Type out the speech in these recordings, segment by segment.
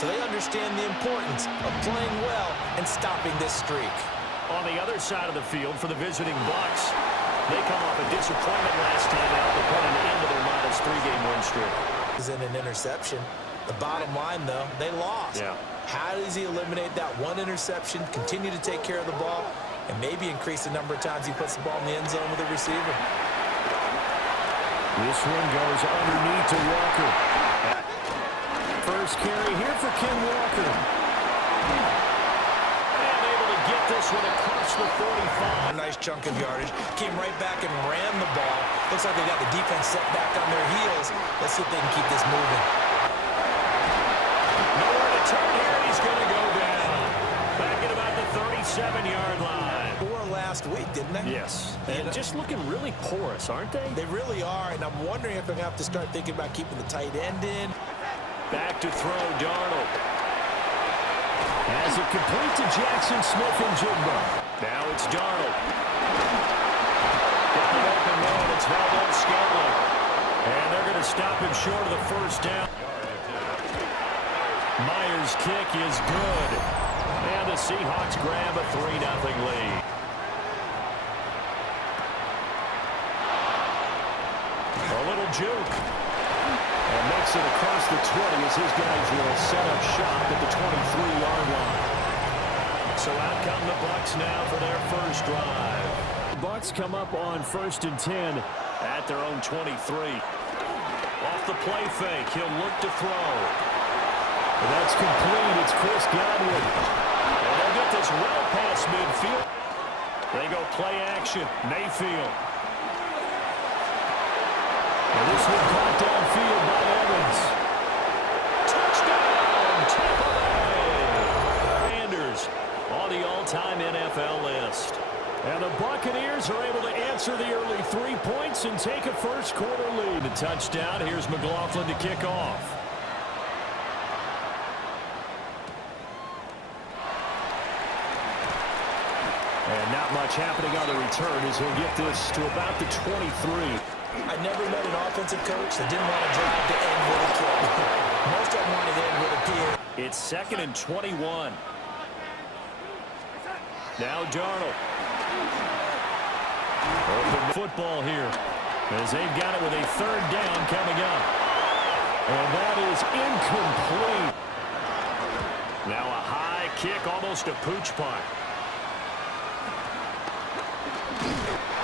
so they understand the importance of playing well and stopping this streak. On the other side of the field for the visiting Bucs, they come off a disappointment last time out. They put an end to their -3-game win streak. In an interception. The bottom line, though, they lost. Yeah. How does he eliminate that one interception, continue to take care of the ball, and maybe increase the number of times he puts the ball in the end zone with a receiver? This one goes underneath to Walker. First carry here for Ken Walker. And able to get this one across the 45. A nice chunk of yardage. Came right back and ran the ball. Looks like they got the defense set back on their heels. Let's see if they can keep this moving. Nowhere to turn here. He's going to go down. Back at about the 37-yard line. Score last week, didn't they? Yes. And just looking really porous, aren't they? They really are, and I'm wondering if they're going to have to start thinking about keeping the tight end in. Back to throw, Darnold. As it complete to Jackson Smith-Njigba. Now it's Darnold. Got an open man. It's Valdez-Scantling. And they're going to stop him short of the first down. Myers' kick is good. And the Seahawks grab a 3-0 lead. A little juke. And makes it across the 20 as his guys will set up shop at the 23-yard line. So out come the Bucs now for their first drive. The Bucs come up on 1st and 10 at their own 23. Off the play fake, he'll look to throw. That's complete. It's Chris Godwin. And they'll get this well past midfield. They go play action. Mayfield. And this one caught downfield by Evans. Touchdown, Tampa Bay! Sanders on the all-time NFL list. And the Buccaneers are able to answer the early 3 points and take a first-quarter lead. The touchdown. Here's McLaughlin to kick off. And not much happening on the return as he'll get this to about the 23. I never met an offensive coach that didn't want to drive to end with a kick. Most of them wanted to end with a PA. It's 2nd and 21. Now Darnold. Open football here as they've got it with a 3rd down coming up. And that is incomplete. Now a high kick, almost a pooch punt.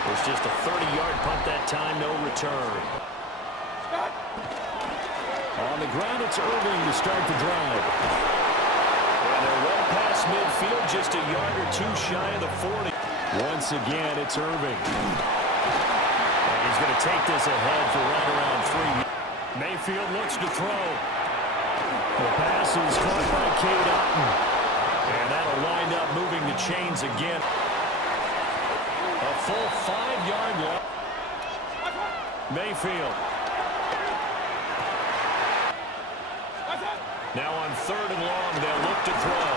It's just a 30-yard punt that time, no return. On the ground, it's Irving to start the drive. And they're well past midfield, just a yard or two shy of the 40. Once again, it's Irving. And he's going to take this ahead for right around 3. Mayfield looks to throw. The pass is caught by Cade Otton. And that'll wind up moving the chains again. A full 5-yard line. Mayfield. Now on 3rd and long, they'll look to throw.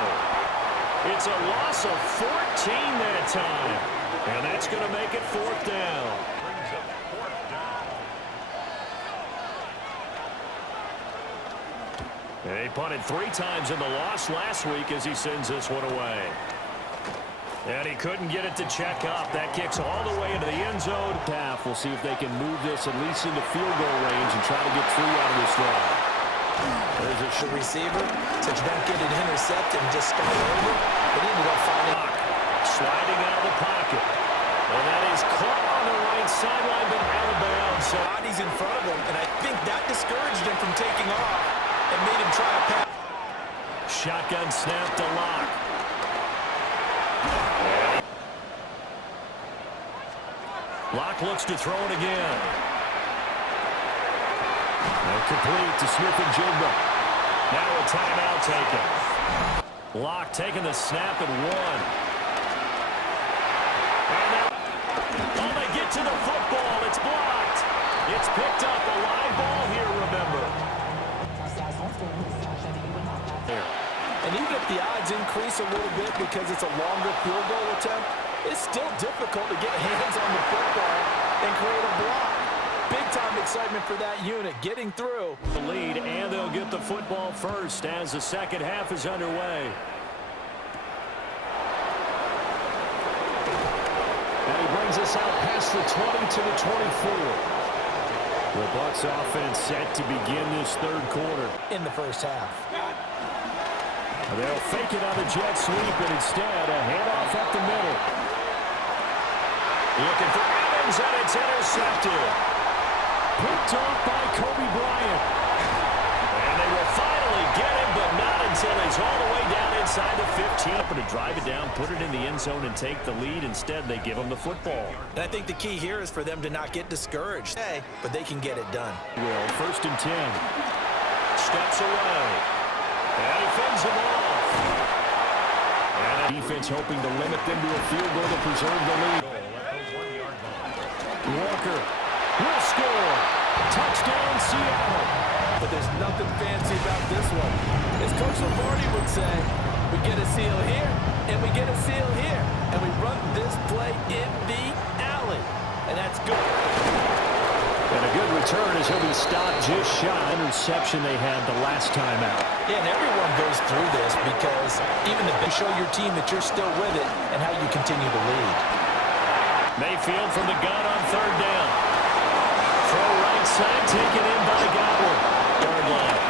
It's a loss of 14 that time. And that's going to make it 4th down. He punted 3 times in the loss last week as he sends this one away. And he couldn't get it to check up. That kicks all the way into the end zone. We'll see if they can move this at least into field goal range and try to get 3 out of this drive. There's a receiver. Since you don't get it intercepted and just start over, they need to go find it. Sliding out of the pocket. And that is caught on the right sideline, but out of bounds. So bodies in front of him, and I think that discouraged him from taking off and made him try a pass. Shotgun snap to Lock. Lock looks to throw it again. And complete to Smith-Njigba. Now a timeout taken. Lock taking the snap at 1. And now, they get to the football. It's blocked. It's picked up. A live ball here, remember. And even if the odds increase a little bit because it's a longer field goal attempt, it's still difficult to get hands on the football and create a block. Big-time excitement for that unit, getting through. The lead, and they'll get the football first as the second half is underway. And he brings us out past the 20 to the 24. The Bucs offense set to begin this third quarter. In the first half. They'll fake it on the jet sweep, and instead a handoff up the middle. Looking for Evans, and it's intercepted. Picked off by Kobe Bryant. And they will finally get him, but not until he's all the way down inside the 15. To drive it down, put it in the end zone, and take the lead. Instead, they give him the football. And I think the key here is for them to not get discouraged. Hey, but they can get it done. Well, 1st and 10. Steps away. And he fends him off. And defense hoping to limit them to a field goal to preserve the lead. Walker will score. Touchdown, Seattle. But there's nothing fancy about this one. As Coach Lombardi would say, we get a seal here, and we get a seal here. And we run this play in the alley. And that's good. And a good return as he'll be stopped just shy. Interception they had the last time out. Yeah, and everyone goes through this because even to show your team that you're still with it and how you continue to lead. Mayfield from the gun on 3rd down. Throw right side, taken in by Godwin. Yard line.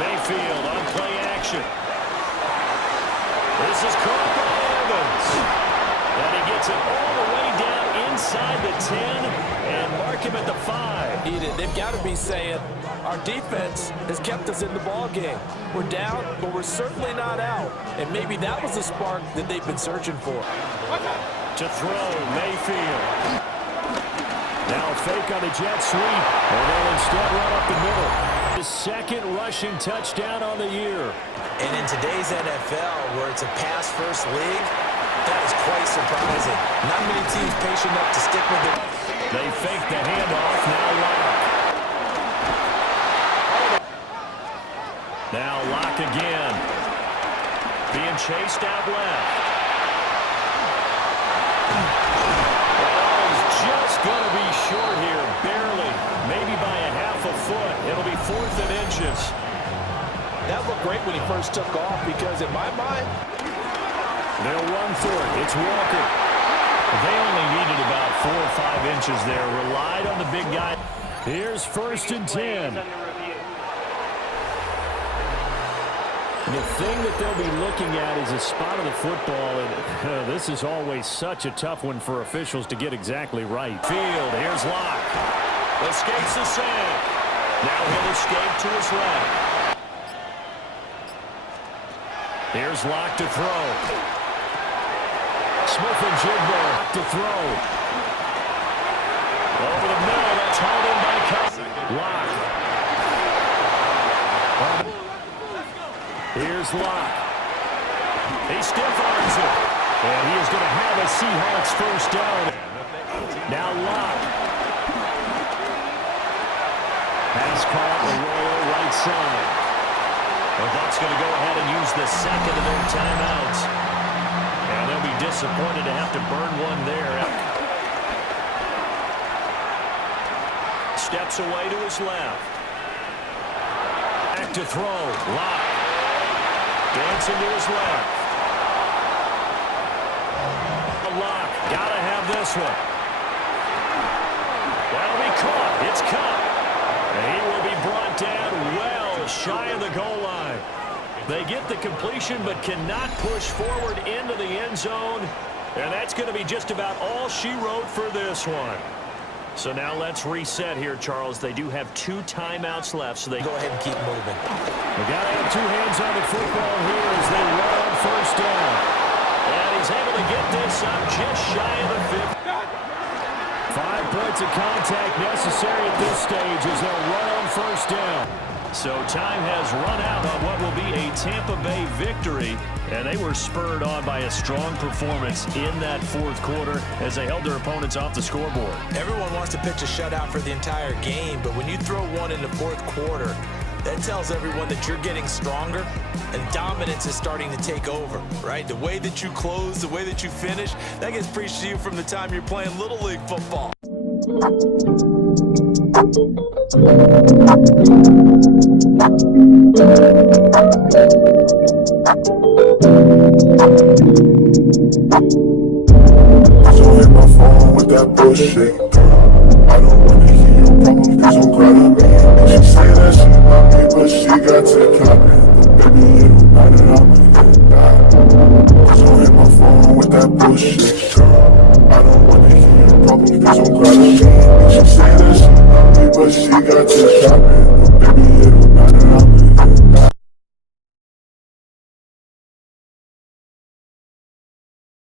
Mayfield on play action. This is caught by Evans. And he gets it all the way down inside the 10 and mark him at the 5. They've got to be saying, our defense has kept us in the ball game. We're down, but we're certainly not out. And maybe that was the spark that they've been searching for. To throw, Mayfield. Now a fake on the jet sweep. And they'll instead run up the middle. His 2nd rushing touchdown on the year. And in today's NFL, where it's a pass-first league, that is quite surprising. Not many teams patient enough to stick with it. They fake the handoff. Now Locke. Now Locke again. Being chased out left. He's just going to be short here. Barely. Maybe by a half a foot. It'll be 4th and inches. That looked great when he first took off because in my mind, they'll run for it. It's Walker. They only needed about 4 or 5 inches there. Relied on the big guy. Here's 1st and 10. The thing that they'll be looking at is a spot of the football, and this is always such a tough one for officials to get exactly right. Field, here's Locke. Escapes the sack. Now he'll escape to his left. Here's Locke to throw. Smith and Jigbo to throw. Over the middle, that's hauled in by Locke. Here's Locke. He stiff-arms it. And he is going to have a Seahawks 1st down. Now Locke. Pass caught, a roll right side. The Bucs going to go ahead and use the 2nd of their timeouts. And they'll be disappointed to have to burn one there. Steps away to his left. Back to throw. Locke. Dancing to his left. Locke. Gotta have this one. That'll be caught. It's caught. And he will be brought down well shy of the goal line. They get the completion but cannot push forward into the end zone. And that's going to be just about all she wrote for this one. So now let's reset here, Charles. They do have 2 timeouts left, so they go ahead and keep moving. They got to have 2 hands on the football here as they run on 1st down. And he's able to get this up just shy of the 50. 5 points of contact necessary at this stage as they'll run on 1st down. So time has run out on what will be a Tampa Bay victory. And they were spurred on by a strong performance in that 4th quarter as they held their opponents off the scoreboard. Everyone wants to pitch a shutout for the entire game, but when you throw one in the 4th quarter, That tells everyone that you're getting stronger and dominance is starting to take over, right? The way that you close, the way that you finish, that gets preached to you from the time you're playing Little League football. So hit my phone with that bullshit. I don't wanna hear your problems, please don't cry to me. And she say that she love me, but she got to clock it. But baby, it don't matter, I'ma get that. So hit my phone with that bullshit. I don't wanna hear your problems, please don't cry to me. And she say that she